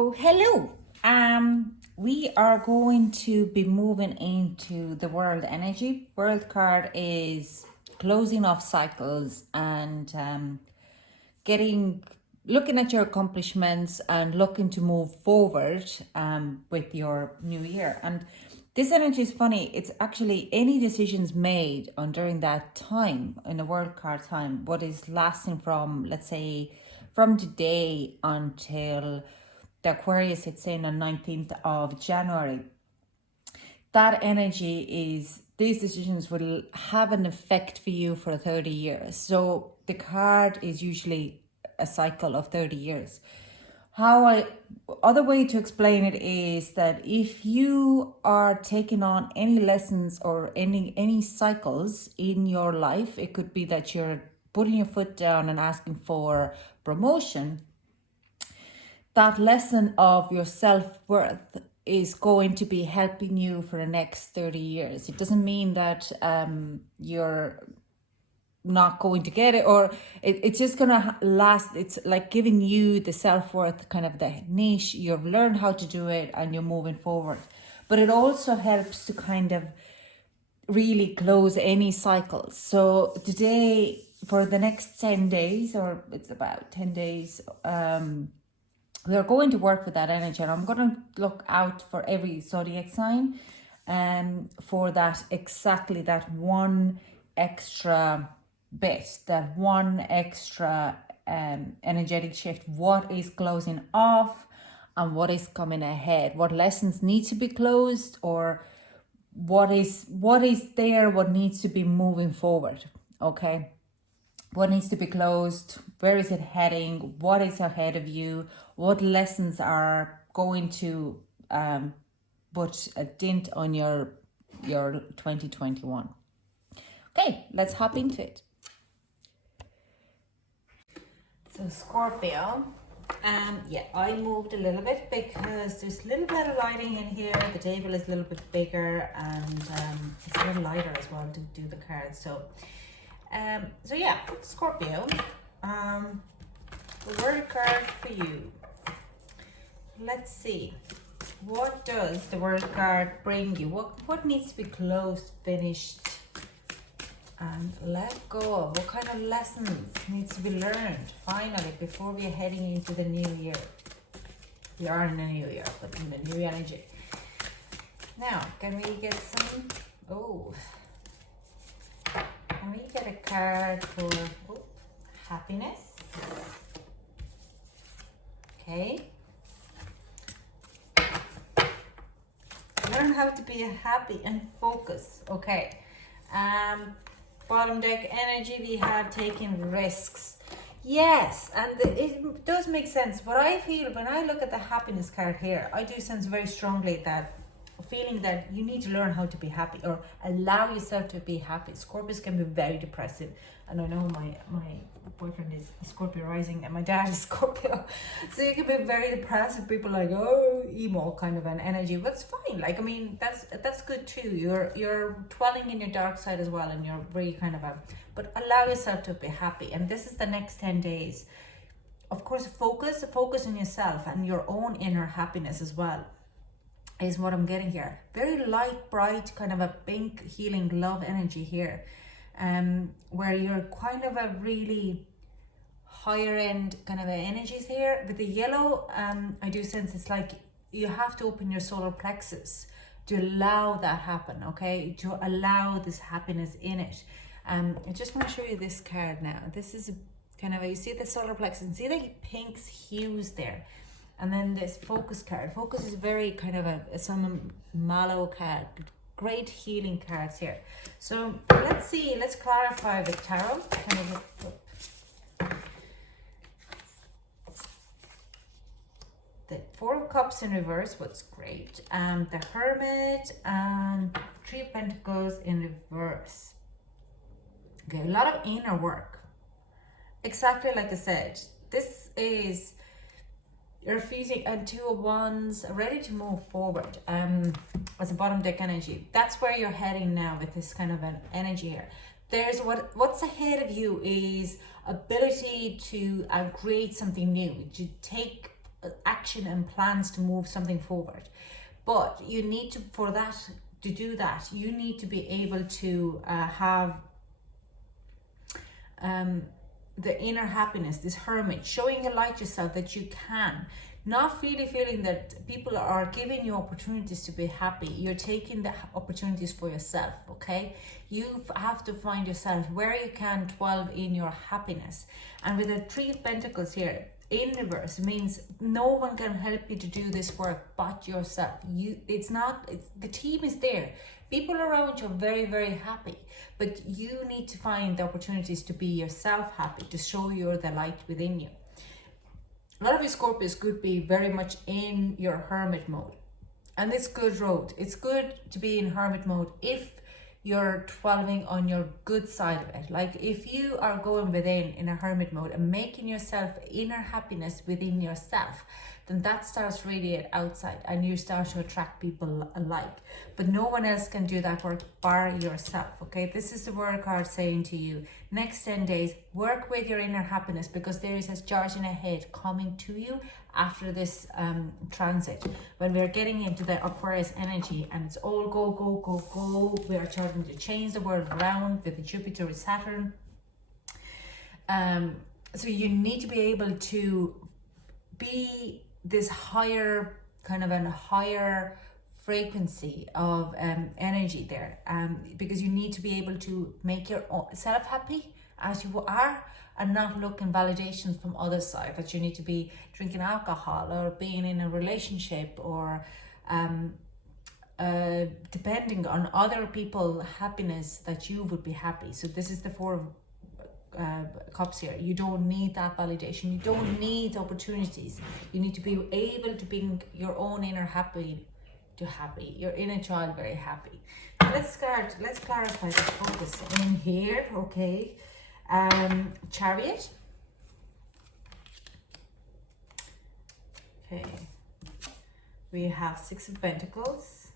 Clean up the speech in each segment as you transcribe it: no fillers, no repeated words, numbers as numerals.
Oh, hello. We are going to be moving into the world energy. World card is closing off cycles and getting looking at your accomplishments and looking to move forward with your new year. And this energy is funny. It's actually any decisions made on during that time in the world card time, what is lasting from, let's say, from today until the Aquarius hits in on 19th of January. That energy is, these decisions will have an effect for you for 30 years. So the card is usually a cycle of 30 years. Other way to explain it is that if you are taking on any lessons or any cycles in your life, it could be that you're putting your foot down and asking for promotion. That lesson of your self-worth is going to be helping you for the next 30 years. It doesn't mean that you're not going to get it, or it's just going to last. It's like giving you the self-worth, kind of the niche. You've learned how to do it and you're moving forward. But it also helps to kind of really close any cycles. So today, for the next 10 days, or it's about 10 days, we are going to work with that energy, and I'm going to look out for every zodiac sign for that, exactly that one extra bit, that one extra energetic shift. What is closing off and what is coming ahead? What lessons need to be closed, or what is there, what needs to be moving forward, okay? What needs to be closed? Where is it heading? What is ahead of you? What lessons are going to put a dent on your 2021? Okay, let's hop into it. So Scorpio, yeah, I moved a little bit because there's a little bit of lighting in here. The table is a little bit bigger, and it's a little lighter as well to do the cards. So yeah, Scorpio, the word card for you. Let's see, what does the word card bring you? What needs to be closed, finished, and let go of? What kind of lessons needs to be learned finally before we're heading into the new year? We are in the new year, but in the new energy. Now, can we get some? Can we get a card for happiness? Okay. Learn how to be happy and focus. Okay. Bottom deck energy, we have taken risks. Yes, and it does make sense. What I feel when I look at the happiness card here, I do sense very strongly that feeling that you need to learn how to be happy, or allow yourself to be happy. Scorpios can be very depressive, and I know my boyfriend is a Scorpio rising and my dad is Scorpio, so you can be very depressive. People like, oh, emo kind of an energy, but it's fine. Like, I mean, that's good too. You're dwelling in your dark side as well, and you're really kind of but allow yourself to be happy. And this is the next 10 days. Of course, focus on yourself and your own inner happiness as well, is what I'm getting here. Very light, bright, kind of a pink, healing, love energy here, where you're kind of a really higher end kind of energies here. With the yellow, I do sense it's like you have to open your solar plexus to allow that happen, okay? To allow this happiness in it. I just want to show you this card now. This is kind of, you see the solar plexus, and see the pinks hues there. And then this focus card. Focus is very kind of some mallow card. Great healing cards here. So let's see, let's clarify the tarot. The Four of Cups in reverse, what's great. The Hermit and Three of Pentacles in reverse. Okay, a lot of inner work. Exactly like I said, this is you're feeling a Two of Wands, ready to move forward as a bottom deck energy. That's where you're heading now with this kind of an energy here. There's what's ahead of you is ability to create something new, to take action and plans to move something forward. But you need to, to do that, you need to be able to have the inner happiness, this hermit, showing a light yourself that you can. Not really feeling that people are giving you opportunities to be happy. You're taking the opportunities for yourself, okay? You have to find yourself where you can dwell in your happiness. And with the Three of Pentacles here, in reverse, means no one can help you to do this work but yourself. The team is there. People around you are very, very happy, but you need to find the opportunities to be yourself happy, to show you the light within you. A lot of you Scorpios could be very much in your hermit mode, and it's good road. It's good to be in hermit mode if you're dwelling on your good side of it. Like if you are going within in a hermit mode and making yourself inner happiness within yourself, then that starts radiate outside and you start to attract people alike. But no one else can do that work bar yourself, okay? This is the World card saying to you, next 10 days, work with your inner happiness, because there is a charging ahead coming to you after this transit. When we're getting into the Aquarius energy and it's all go, go, go, go, we are starting to change the world around with the Jupiter with Saturn. So you need to be able to be this higher, kind of a higher frequency of energy there, because you need to be able to make yourself happy as you are, and not look in validation from other side that you need to be drinking alcohol or being in a relationship or depending on other people's happiness that you would be happy. So this is the Four of Cups here. You don't need that validation. You don't need opportunities. You need to be able to bring your own inner happy, your inner child very happy. So let's clarify the focus in here, okay? Chariot. Okay. We have Six of Pentacles.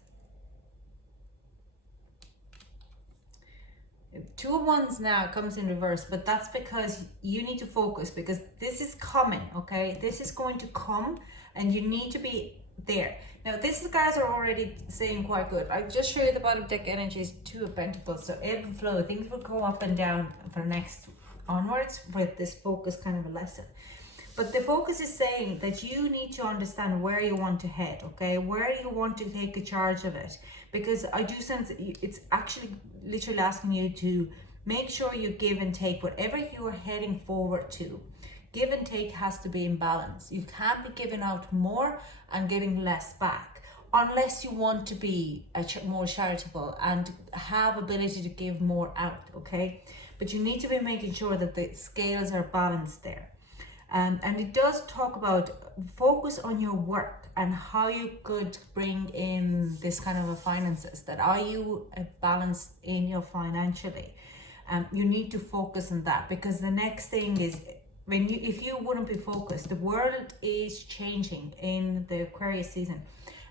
Two of Wands now comes in reverse, but that's because you need to focus, because this is coming, okay? This is going to come and you need to be there. Now, these cards are already saying quite good. I just showed you the bottom deck energies, Two of Pentacles, so ebb and flow. Things will go up and down for next onwards with this focus kind of a lesson. But the focus is saying that you need to understand where you want to head, okay? Where you want to take a charge of it. Because I do sense it's actually literally asking you to make sure you give and take whatever you are heading forward to. Give and take has to be in balance. You can't be giving out more and getting less back, unless you want to be more charitable and have ability to give more out, okay? But you need to be making sure that the scales are balanced there. And it does talk about focus on your work and how you could bring in this kind of a finances. That are you balanced in your financially? You need to focus on that, because the next thing is, if you wouldn't be focused, the world is changing in the Aquarius season,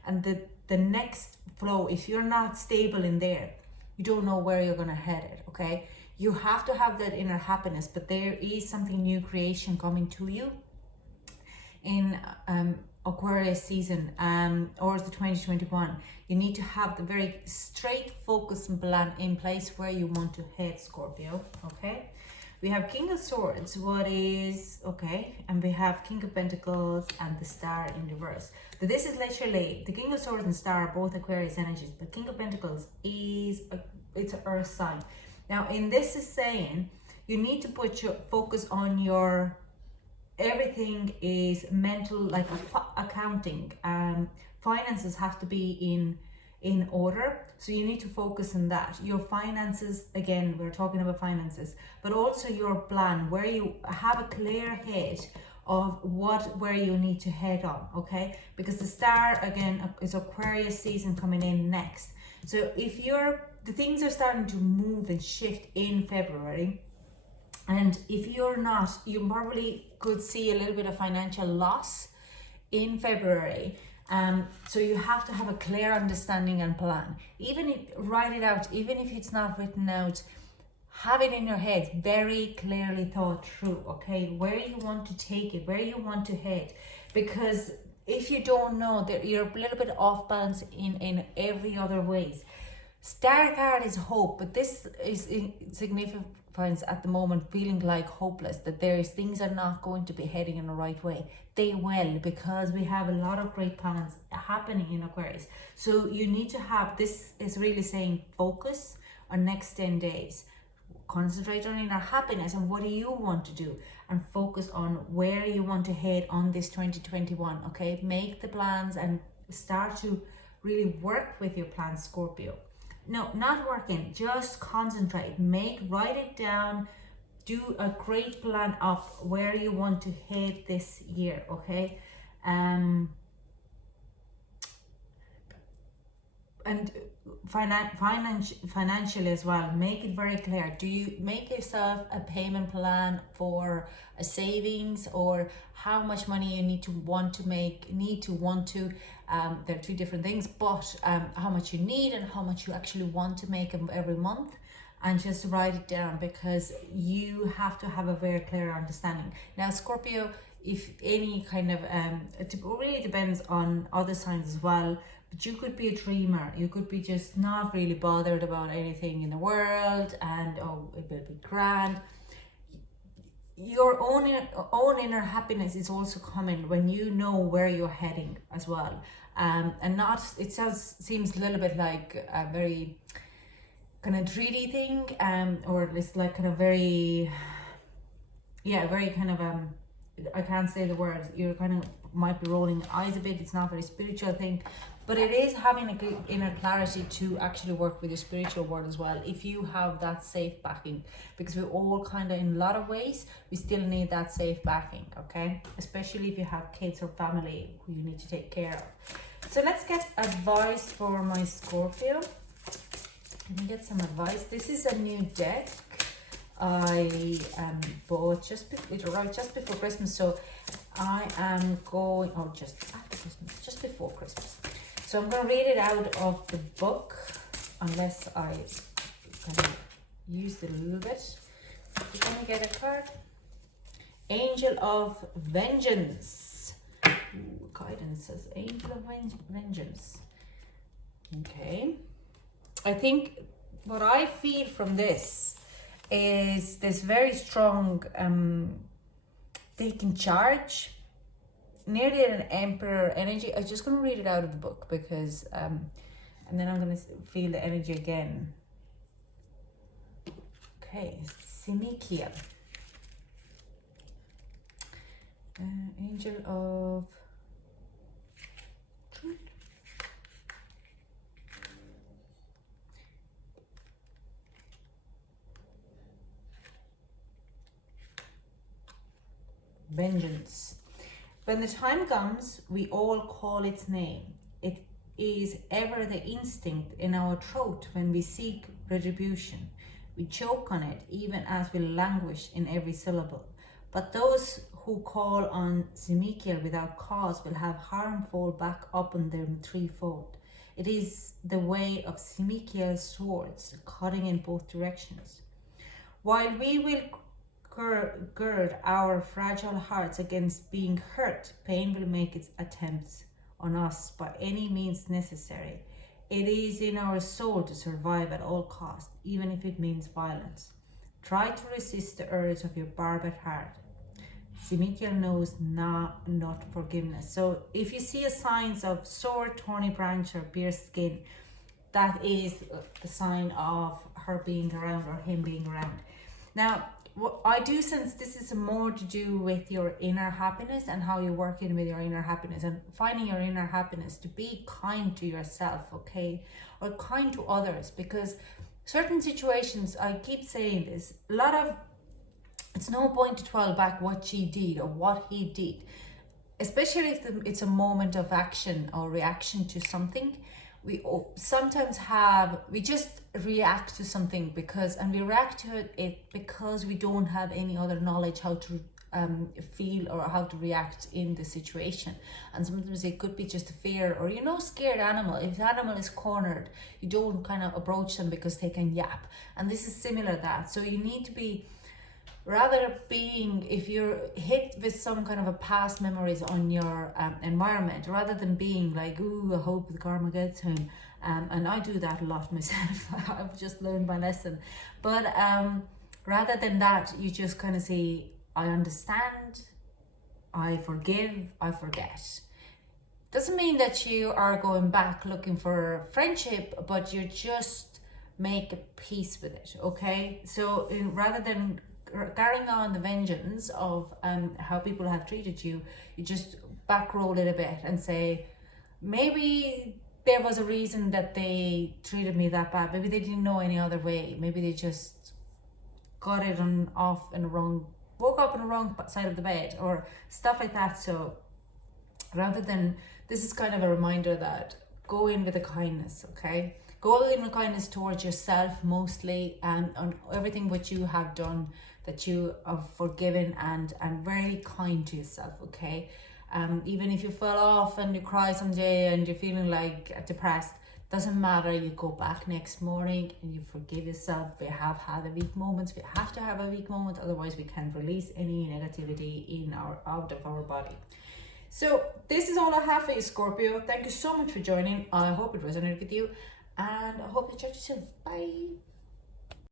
and the next flow, if you're not stable in there, you don't know where you're gonna head it, okay? You have to have that inner happiness, but there is something new creation coming to you in Aquarius season, or the 2021. You need to have the very straight focus and plan in place where you want to head, Scorpio, okay? We have King of Swords, and we have King of Pentacles and the Star in reverse. So this is literally, the King of Swords and Star are both Aquarius energies, but King of Pentacles it's an earth sign. Now, in this is saying you need to put your focus on your, everything is mental, like accounting. Finances have to be in order. So you need to focus on that. Your finances, again, we're talking about finances, but also your plan, where you have a clear head of where you need to head on, okay? Because the Star, again, is Aquarius season coming in next. So if the things are starting to move and shift in February, and if you're not, you probably could see a little bit of financial loss in February. So you have to have a clear understanding and plan. Write it out, even if it's not written out, have it in your head, very clearly thought through, okay? Where you want to take it, where you want to head. because if you don't know that you're a little bit off balance in every other ways. Star card is hope, but this is significance at the moment feeling like hopeless, that things are not going to be heading in the right way. They will, because we have a lot of great planets happening in Aquarius. So you need to have, this is really saying focus on next 10 days. Concentrate on inner happiness and what do you want to do, and focus on where you want to head on this 2021. Okay, make the plans and start to really work with your plans, Scorpio. No, not working, just concentrate, write it down, do a great plan of where you want to head this year. Okay, and financially as well, make it very clear. Do you make yourself a payment plan for a savings, or how much money you need to want to they're two different things, but how much you need and how much you actually want to make every month, and just write it down, because you have to have a very clear understanding. Now Scorpio, if any kind of it really depends on other signs as well, but you could be a dreamer, you could be just not really bothered about anything in the world, and oh, it will be grand. Your own inner happiness is also coming when you know where you're heading as well, and not, it seems a little bit like a very kind of 3D thing, or it's like kind of very kind of I can't say the words, you're kind of might be rolling eyes a bit, it's not a very spiritual thing, but it is having a good inner clarity to actually work with your spiritual world as well, if you have that safe backing, because we all kind of, in a lot of ways, we still need that safe backing. Okay, especially if you have kids or family who you need to take care of. So let's get advice for my Scorpio. Let me get some advice. This is a new deck I bought just before Christmas, so I am going, oh, just after Christmas, just before Christmas. So I'm going to read it out of the book, unless I kind of used it a little bit. Let me get a card. Angel of Vengeance. Ooh, guidance says Angel of Vengeance. Okay. I think what I feel from this is this very strong taking charge, nearly an emperor energy. I'm just going to read it out of the book, because and then I'm going to feel the energy again. Okay, Simikiel, Angel of Truth. Vengeance. When the time comes, we all call its name. It is ever the instinct in our throat when we seek retribution. We choke on it, even as we languish in every syllable. But those who call on Simikiel without cause will have harm fall back upon them threefold. It is the way of Simikiel's swords, cutting in both directions. While we will gird our fragile hearts against being hurt, pain will make its attempts on us by any means necessary. It is in our soul to survive at all costs, even if it means violence. Try to resist the urge of your barbed heart. Simikiel knows not forgiveness. So if you see signs of sore, thorny branch or pierced skin, that is the sign of her being around or him being around. Now, what I do sense, this is more to do with your inner happiness and how you're working with your inner happiness and finding your inner happiness, to be kind to yourself, okay, or kind to others, because certain situations, I keep saying this, it's no point to dwell back what she did or what he did, especially if it's a moment of action or reaction to something. We sometimes we just react to something we react to it because we don't have any other knowledge how to feel or how to react in the situation. And sometimes it could be just a fear or, scared animal. If the animal is cornered, you don't kind of approach them because they can yap. And this is similar to that. So you need to be rather being, if you're hit with some kind of a past memories on your environment, rather than being like, ooh, I hope the karma gets him, and I do that a lot myself. I've just learned my lesson. But rather than that, you just kind of say, I understand, I forgive, I forget. Doesn't mean that you are going back looking for friendship, but you just make a peace with it, okay? So rather than carrying on the vengeance of how people have treated you, you just back roll it a bit and say, maybe there was a reason that they treated me that bad. Maybe they didn't know any other way. Maybe they just got it on off in the wrong, woke up on the wrong side of the bed or stuff like that. So rather than, this is kind of a reminder that go in with a kindness, okay? Go in with kindness towards yourself mostly, and on everything which you have done, that you are forgiven, and very kind to yourself, okay? Even if you fell off and you cry someday and you're feeling like depressed, doesn't matter. You go back next morning and you forgive yourself. We have had a weak moments. We have to have a weak moment, otherwise we can't release any negativity in our out of our body. So this is all I have for you, Scorpio. Thank you so much for joining. I hope it resonated with you, and I hope to chat to you soon. Bye.